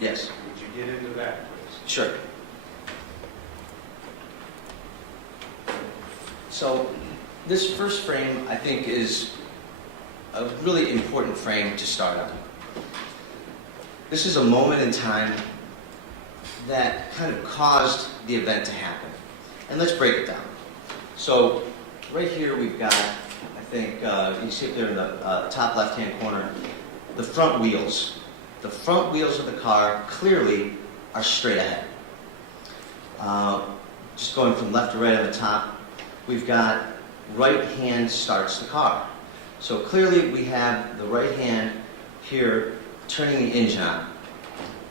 Yes. Would you get into that, please? Sure. So this first frame, I think, is a really important frame to start on. This is a moment in time that kind of caused the event to happen. And let's break it down. So right here we've got, I think, you see it there in the top left-hand corner, the front wheels. The front wheels of the car clearly are straight ahead. Just going from left to right on the top, we've got right hand starts the car. So clearly we have the right hand here turning the engine on.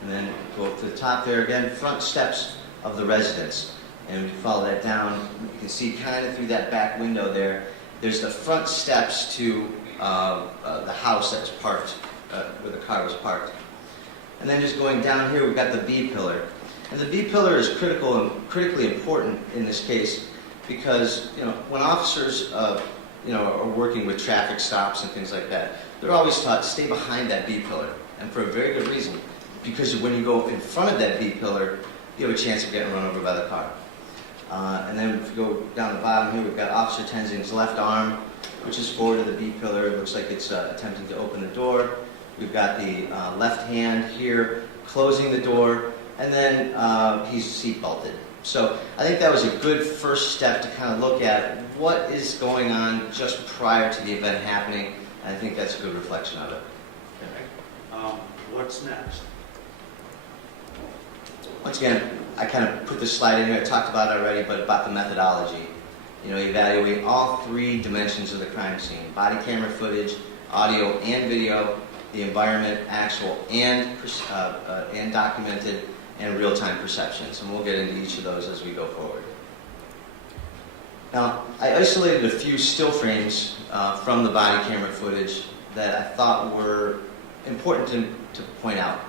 And then go up to the top there again, front steps of the residence. And we follow that down, you can see kind of through that back window there, there's the front steps to the house that's parked, where the car was parked. And then just going down here, we've got the V pillar. And the V pillar is critical and critically important in this case because, when officers, are working with traffic stops and things like that, they're always taught to stay behind that V pillar, and for a very good reason. Because when you go in front of that V pillar, you have a chance of getting run over by the car. And then if you go down the bottom here, we've got Officer Tenzing's left arm, which is forward of the V pillar. It looks like it's attempting to open the door. We've got the left hand here closing the door, and then he's seat belted. So I think that was a good first step to kind of look at what is going on just prior to the event happening, and I think that's a good reflection of it. Okay. What's next? Once again, I kind of put this slide in here, I talked about it already, but about the methodology. Evaluate all three dimensions of the crime scene: body camera footage, audio and video, the environment, actual and documented, and real-time perceptions. And we'll get into each of those as we go forward. Now, I isolated a few still frames from the body camera footage that I thought were important to point out.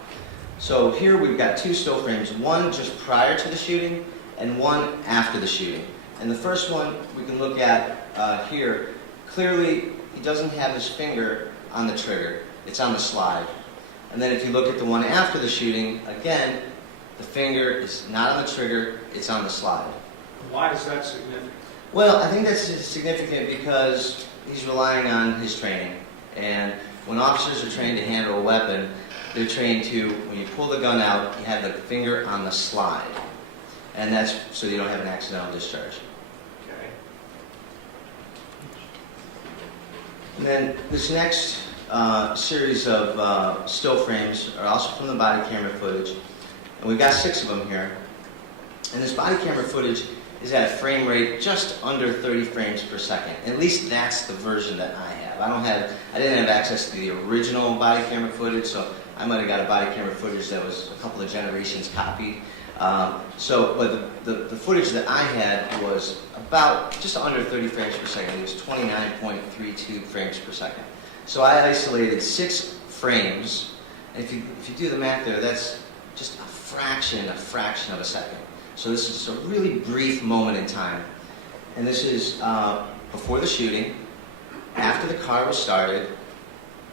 So here we've got two still frames, one just prior to the shooting and one after the shooting. And the first one we can look at here, clearly he doesn't have his finger on the trigger, it's on the slide. And then if you look at the one after the shooting, again, the finger is not on the trigger, it's on the slide. Why is that significant? Well, I think that's significant because he's relying on his training. And when officers are trained to handle a weapon, they're trained to, when you pull the gun out, you have the finger on the slide. And that's so you don't have an accidental discharge. Okay. And then this next series of still frames are also from the body camera footage. And we've got 6 of them here. And this body camera footage is at a frame rate just under 30 frames per second. At least that's the version that I have. I didn't have access to the original body camera footage, so I might have got a body camera footage that was a couple of generations copied. But the footage that I had was about just under 30 frames per second. It was 29.32 frames per second. So I isolated 6 frames, and if you do the math there, that's just a fraction of a second. So this is a really brief moment in time. And this is before the shooting, after the car was started,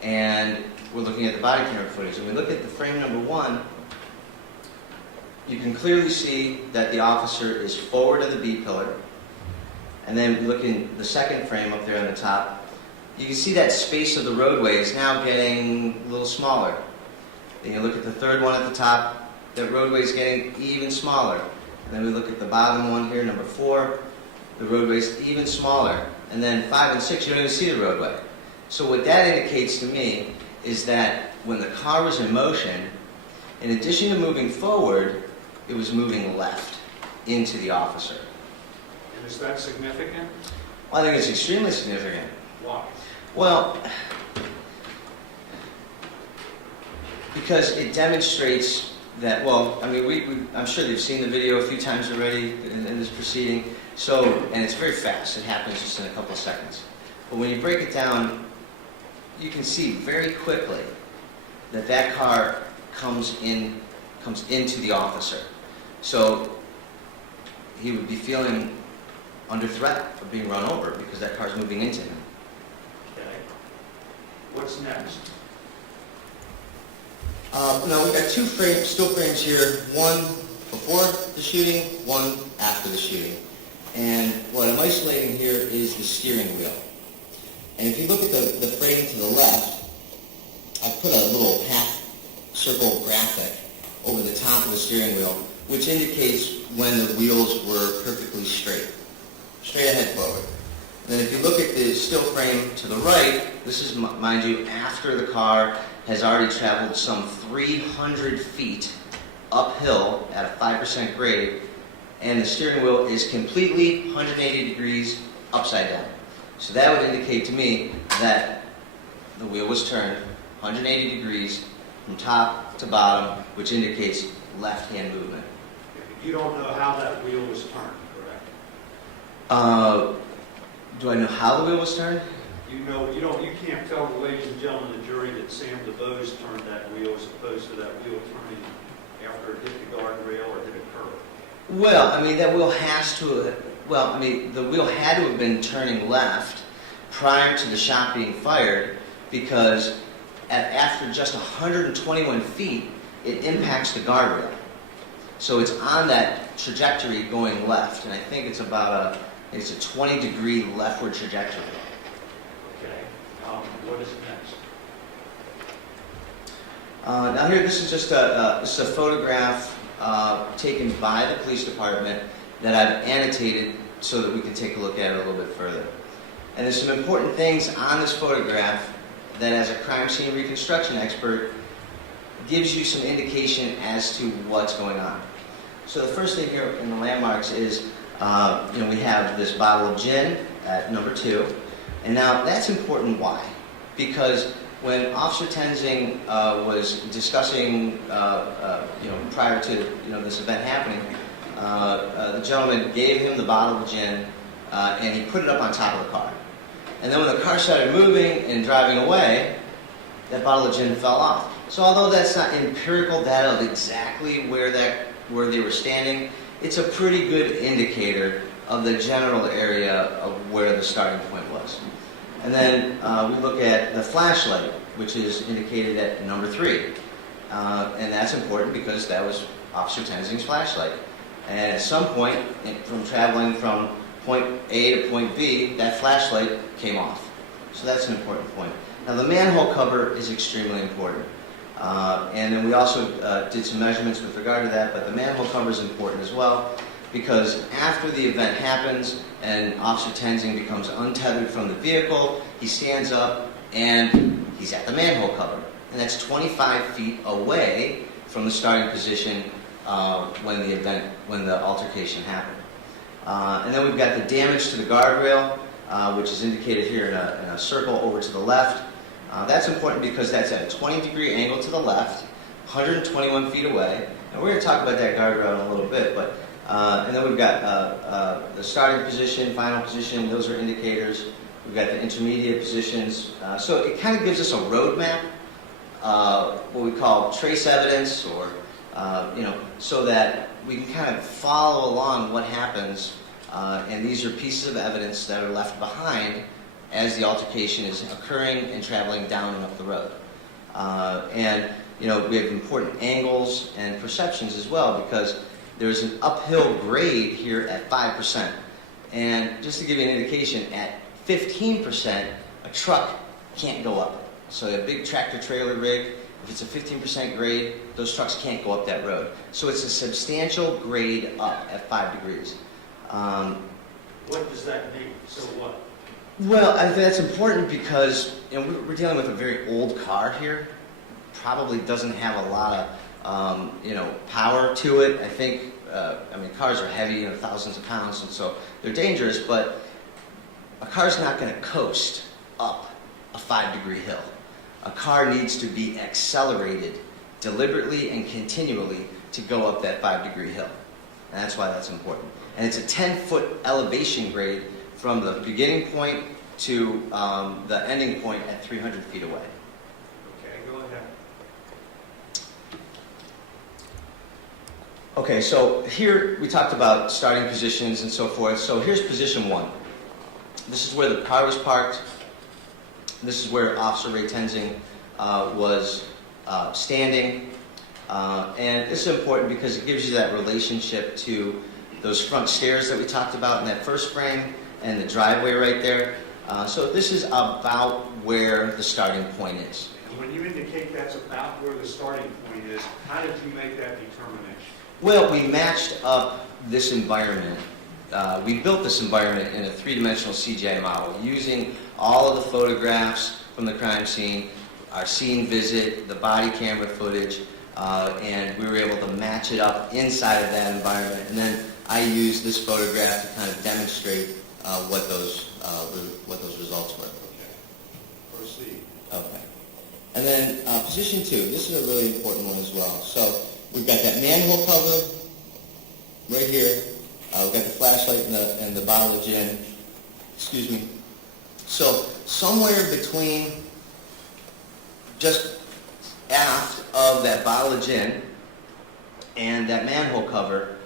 and we're looking at the body camera footage. And we look at the frame number 1, you can clearly see that the officer is forward of the B pillar. And then look in the second frame up there on the top, you can see that space of the roadway is now getting a little smaller. Then you look at the third one at the top, that roadway is getting even smaller. And then we look at the bottom one here, number 4, the roadway is even smaller. And then 5 and 6, you don't even see the roadway. So what that indicates to me is that when the car was in motion, in addition to moving forward, it was moving left into the officer. And is that significant? Well, I think it's extremely significant. Why? Well, because it demonstrates that, I'm sure they've seen the video a few times already in this proceeding, and it's very fast. It happens just in a couple of seconds. But when you break it down, you can see very quickly that car comes into the officer. So he would be feeling under threat of being run over because that car's moving into him. Okay. What's next? Now we've got two still frames here, one before the shooting, one after the shooting. And what I'm isolating here is the steering wheel. And if you look at the frame to the left, I put a little half circle graphic over the top of the steering wheel, which indicates when the wheels were perfectly straight ahead forward. And then if you look at the still frame to the right, this is, mind you, after the car has already traveled some 300 feet uphill at a 5% grade, and the steering wheel is completely 180 degrees upside down. So that would indicate to me that the wheel was turned 180 degrees from top to bottom, which indicates left-hand movement. You don't know how that wheel was turned, correct? Do I know how the wheel was turned? You can't tell the ladies and gentlemen of the jury that Sam DeVos turned that wheel as opposed to that wheel turning after it hit the guardrail or hit a curb. Well, I mean, that wheel has to, the wheel had to have been turning left prior to the shot being fired, because after just 121 feet, it impacts the guardrail. So it's on that trajectory going left, and I think it's about a 20-degree leftward trajectory. Okay. What is next? Now here, this is just a photograph taken by the police department that I've annotated so that we can take a look at it a little bit further. And there's some important things on this photograph that, as a crime scene reconstruction expert, gives you some indication as to what's going on. So the first thing here in the landmarks is, we have this bottle of gin at number 2. And now that's important. Why? Because when Officer Tenzing was discussing, prior to this event happening, the gentleman gave him the bottle of gin, and he put it up on top of the car. And then when the car started moving and driving away, that bottle of gin fell off. So although that's not empirical data of exactly where they were standing, it's a pretty good indicator of the general area of where the starting point was. And then we look at the flashlight, which is indicated at number 3. And that's important because that was Officer Tenzing's flashlight. And at some point, from traveling from point A to point B, that flashlight came off. So that's an important point. Now the manhole cover is extremely important. And then we also did some measurements with regard to that, but the manhole cover is important as well, because after the event happens and Officer Tenzing becomes untethered from the vehicle, he stands up and he's at the manhole cover. And that's 25 feet away from the starting position when the altercation happened. And then we've got the damage to the guardrail, which is indicated here in a circle over to the left. That's important because that's at a 20-degree angle to the left, 121 feet away. And we're going to talk about that guardrail in a little bit. But and then we've got the starting position, final position. Those are indicators. We've got the intermediate positions. So it kind of gives us a roadmap, what we call trace evidence, or so that we can kind of follow along what happens. And these are pieces of evidence that are left behind as the altercation is occurring and traveling down and up the road. And we have important angles and perceptions as well, because there's an uphill grade here at 5%. And just to give you an indication, at 15%, a truck can't go up. So a big tractor trailer rig, if it's a 15% grade, those trucks can't go up that road. So it's a substantial grade up at 5 degrees. What does that mean? So what? Well, I think that's important because we're dealing with a very old car here. Probably doesn't have a lot of power to it. I think cars are heavy, thousands of pounds, and so they're dangerous. But a car's not going to coast up a 5-degree hill. A car needs to be accelerated deliberately and continually to go up that 5-degree hill. And that's why that's important. And it's a 10-foot elevation grade from the beginning point to the ending point at 300 feet away. Okay, go ahead. Okay, so here we talked about starting positions and so forth. So here's position 1. This is where the car was parked. This is where Officer Ray Tenzing was standing. And this is important because it gives you that relationship to those front stairs that we talked about in that first frame and the driveway right there. So this is about where the starting point is. And when you indicate that's about where the starting point is, how did you make that determination? Well, we matched up this environment. We built this environment in a three-dimensional CGI model using all of the photographs from the crime scene, our scene visit, the body camera footage, and we were able to match it up inside of that environment. And then I used this photograph to kind of demonstrate what those results were. Okay. Proceed. Okay. And then position 2. This is a really important one as well. So we've got that manhole cover right here. We've got the flashlight and the bottle of gin. Excuse me. So somewhere between just aft of that bottle of gin and that manhole cover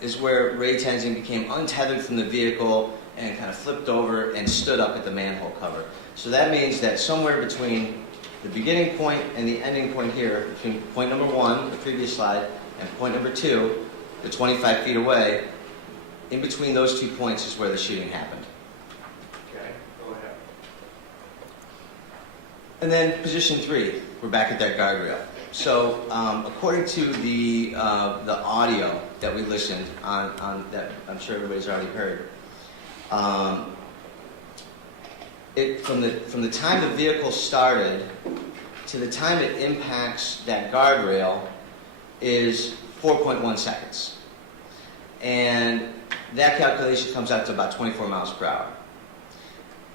is where Ray Tenzing became untethered from the vehicle and kind of flipped over and stood up at the manhole cover. So that means that somewhere between the beginning point and the ending point here, between point number 1, the previous slide, and point number 2, the 25 feet away, in between those 2 points is where the shooting happened. Okay, go ahead. And then position 3, we're back at that guardrail. So according to the audio that we listened on that I'm sure everybody's already heard, from the time the vehicle started to the time it impacts that guardrail is 4.1 seconds. And that calculation comes out to about 24 miles per hour.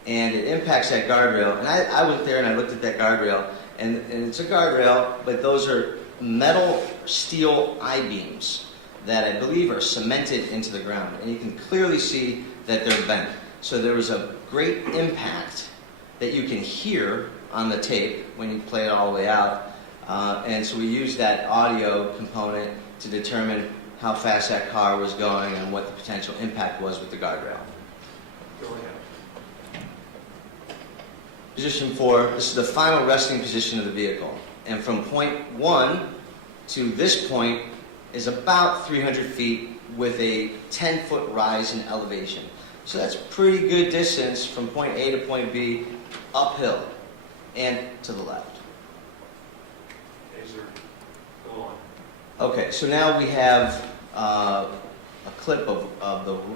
And it impacts that guardrail. And I went there and I looked at that guardrail, and it's a guardrail, but those are metal steel I-beams that I believe are cemented into the ground. And you can clearly see that they're bent. So there was a great impact that you can hear on the tape when you play it all the way out. And so we used that audio component to determine how fast that car was going and what the potential impact was with the guardrail. Go ahead. Position 4, this is the final resting position of the vehicle. And from point 1 to this point is about 300 feet with a 10-foot rise in elevation. So that's pretty good distance from point A to point B, uphill and to the left. Azer, go on. Okay, so now we have a clip of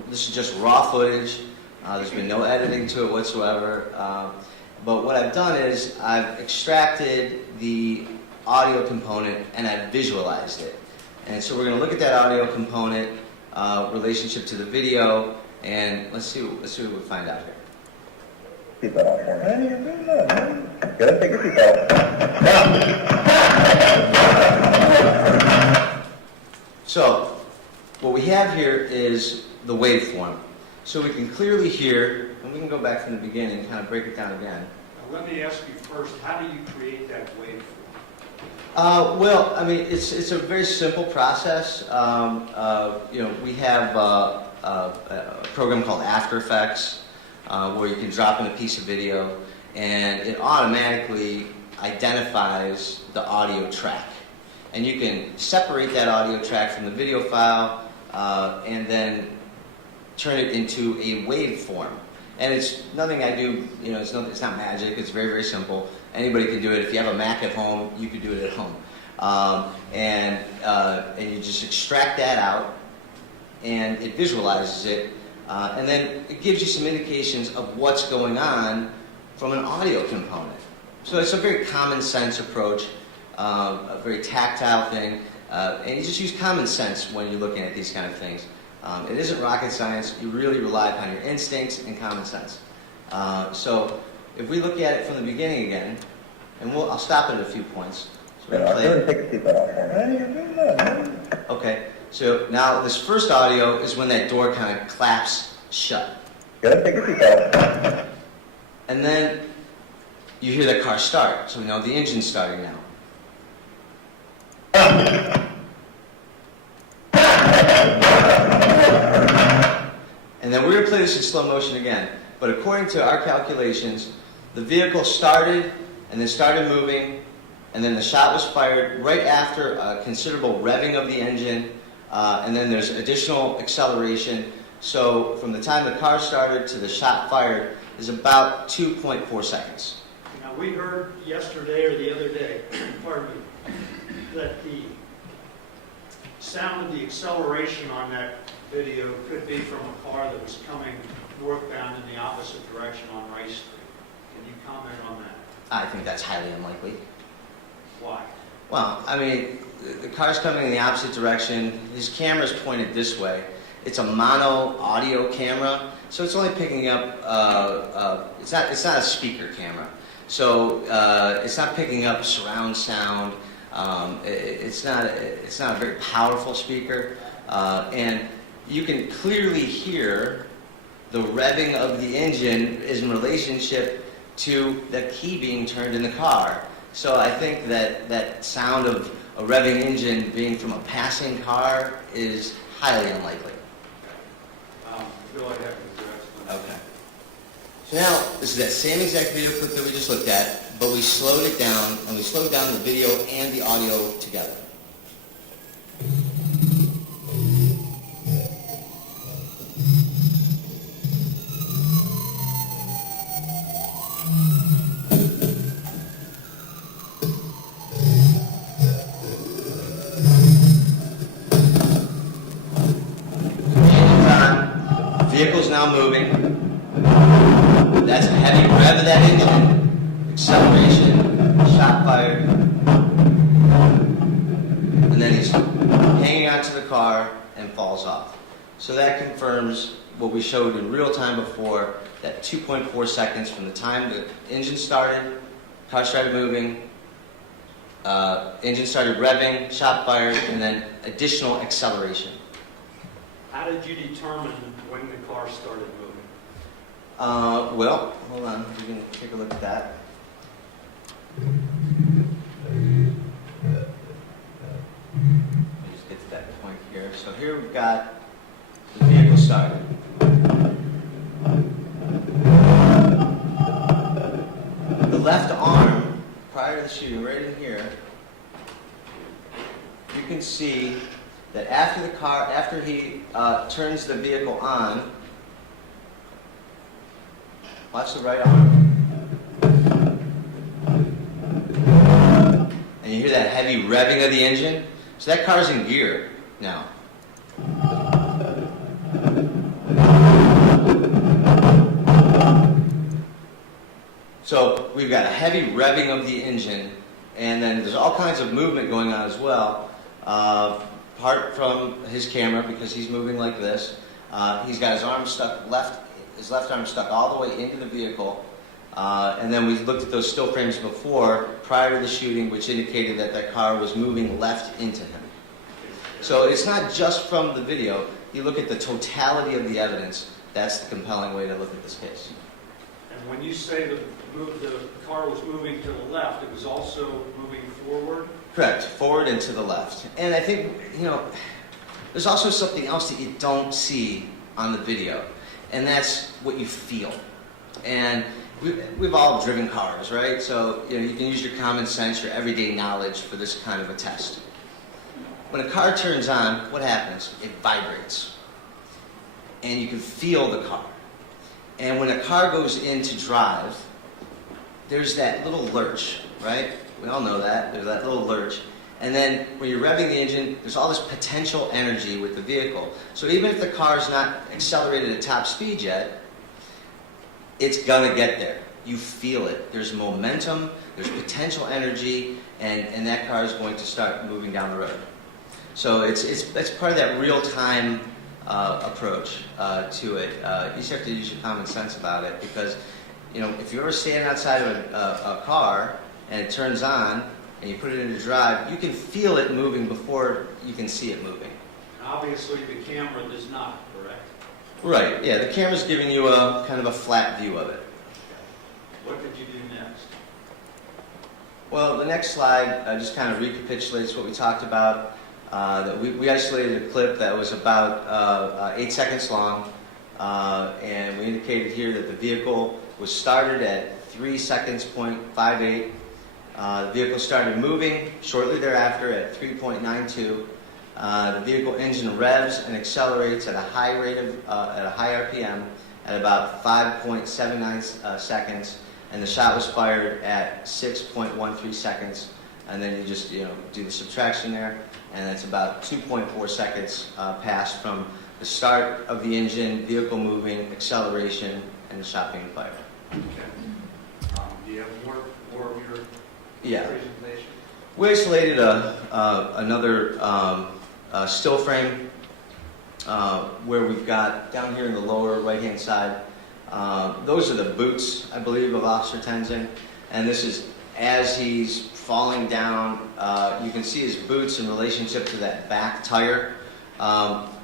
this is just raw footage. There's been no editing to it whatsoever. But what I've done is I've extracted the audio component and I've visualized it. And so we're going to look at that audio component, relationship to the video, and let's see what we find out here. Seatbelt on, man. You're doing that, man. Good, take your seatbelt. Now. So, what we have here is the waveform. So we can clearly hear, and we can go back from the beginning and kind of break it down again. Now, let me ask you first, how do you create that waveform? Well, I mean, it's a very simple process. We have a program called After Effects where you can drop in a piece of video and it automatically identifies the audio track. And you can separate that audio track from the video file and then turn it into a waveform. And it's nothing I do, it's not magic, it's very, very simple. Anybody can do it. If you have a Mac at home, you can do it at home. And you just extract that out, and it visualizes it, and then it gives you some indications of what's going on from an audio component. So it's a very common sense approach, a very tactile thing, and you just use common sense when you're looking at these kind of things. It isn't rocket science. You really rely upon your instincts and common sense. So if we look at it from the beginning again, and I'll stop it at a few points. So we're gonna play it. Take your seatbelt off, man. You're doing that, man. Okay, so now this first audio is when that door kind of claps shut. Good, take your seatbelt. And then you hear the car start, so we know the engine's starting now. And then we're going to play this in slow motion again. But according to our calculations, the vehicle started and then started moving and then the shot was fired right after a considerable revving of the engine, and then there's additional acceleration. So from the time the car started to the shot fired is about 2.4 seconds. Now, we heard yesterday or the other day, pardon me, that the sound of the acceleration on that video could be from a car that was coming northbound in the opposite direction on Rice Street. Can you comment on that? I think that's highly unlikely. Why? Well, I mean, the car's coming in the opposite direction. His camera's pointed this way. It's a mono audio camera, so it's only picking up. It's not a speaker camera, so it's not picking up surround sound. It's not a very powerful speaker, and you can clearly hear the revving of the engine is in relationship to the key being turned in the car. So I think that sound of a revving engine being from a passing car is highly unlikely. I feel like I have to address that. Okay. So now, this is that same exact video clip that we just looked at, but we slowed it down, and we slowed down the video and the audio together. Vehicle's now moving. That's a heavy rev of that engine. Acceleration, shot fired. And then he's hanging onto the car and falls off. So that confirms what we showed in real time before, that 2.4 seconds from the time the engine started, car started moving, engine started revving, shot fired, and then additional acceleration. How did you determine when the car started moving? Well, hold on. We can take a look at that. Let me just get to that point here. So here we've got the vehicle started. The left arm, prior to the shooting, right in here, you can see that after he turns the vehicle on, watch the right arm, and you hear that heavy revving of the engine. So that car's in gear now. So we've got a heavy revving of the engine, and then there's all kinds of movement going on as well. Apart from his camera, because he's moving like this. He's got his arm stuck his left arm stuck all the way into the vehicle. And then we looked at those still frames before, prior to the shooting, which indicated that that car was moving left into him. So it's not just from the video. You look at the totality of the evidence. That's the compelling way to look at this case. And when you say the car was moving to the left, it was also moving forward? Correct, forward and to the left. And I think, there's also something else that you don't see on the video, and that's what you feel. And we've all driven cars, right? So you can use your common sense, your everyday knowledge for this kind of a test. When a car turns on, what happens? It vibrates. And you can feel the car. And when a car goes in to drive, there's that little lurch, right? We all know that. There's that little lurch. And then when you're revving the engine, there's all this potential energy with the vehicle. So even if the car's not accelerated at top speed yet, it's going to get there. You feel it. There's momentum, there's potential energy, and that car is going to start moving down the road. So it's part of that real-time approach to it. You just have to use your common sense about it, because if you're ever standing outside of a car and it turns on and you put it into drive, you can feel it moving before you can see it moving. Obviously, the camera does not, correct? Right, yeah, the camera's giving you a kind of a flat view of it. What did you do next? Well, the next slide just kind of recapitulates what we talked about. That we isolated a clip that was about 8 seconds long, and we indicated here that the vehicle was started at 3 seconds, .58, The vehicle started moving shortly thereafter at 3.92. The vehicle engine revs and accelerates at a high rate of at a high RPM at about 5.79 seconds, and the shot was fired at 6.13 seconds. And then you just do the subtraction there, and that's about 2.4 seconds passed from the start of the engine, vehicle moving, acceleration, and the shot being fired. Okay. Do you have more of your Yeah. presentation? We isolated another still frame where we've got down here in the lower right-hand side. Those are the boots, I believe, of Officer Tenzing, and this is as he's falling down. You can see his boots in relationship to that back tire,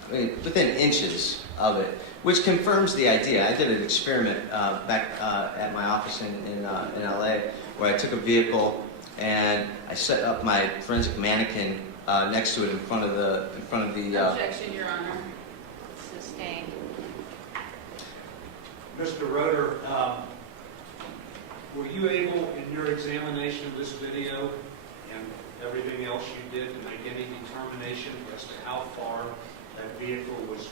within inches of it, which confirms the idea. I did an experiment back at my office in LA, where I took a vehicle and I set up my forensic mannequin next to it in front of the Objection, Your Honor. Sustained. Mr. Roeder, were you able, in your examination of this video and everything else you did, to make any determination as to how far that vehicle was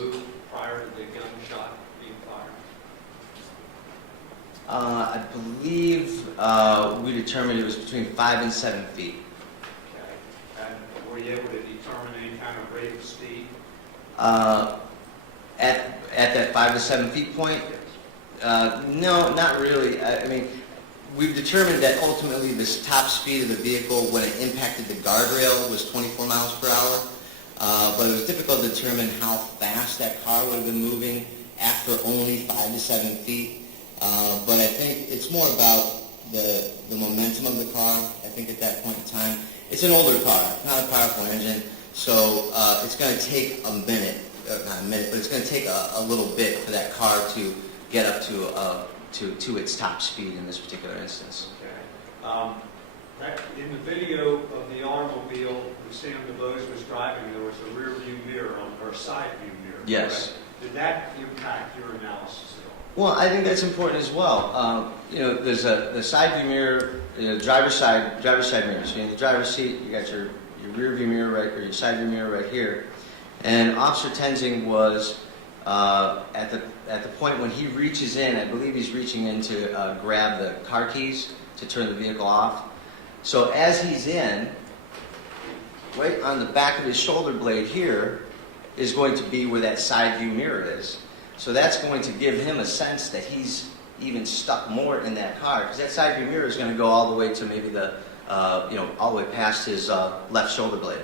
removed prior to the gunshot being fired? I believe we determined it was between 5 and 7 feet. Okay. And were you able to determine any kind of rate of speed? At that 5 to 7 feet point, no, not really. I mean, we've determined that ultimately this top speed of the vehicle when it impacted the guardrail was 24 miles per hour. But it was difficult to determine how fast that car would have been moving after only 5 to 7 feet. But I think it's more about the momentum of the car. I think at that point in time, it's an older car, not a powerful engine, so it's going to take a minute, not a minute, but it's going to take a little bit for that car to get up to its top speed in this particular instance. Okay. In the video of the automobile that Sam DeBose was driving, there was a rear view mirror or side view mirror. Yes. Correct? Did that impact your analysis at all? Well, I think that's important as well. There's the side view mirror, driver's side mirror. So in the driver's seat, you got your rear view mirror right, or your side view mirror right here. And Officer Tenzing was at the point when he reaches in. I believe he's reaching in to grab the car keys to turn the vehicle off. So as he's in, right on the back of his shoulder blade here is going to be where that side view mirror is. So that's going to give him a sense that he's even stuck more in that car, because that side view mirror is going to go all the way to maybe all the way past his left shoulder blade.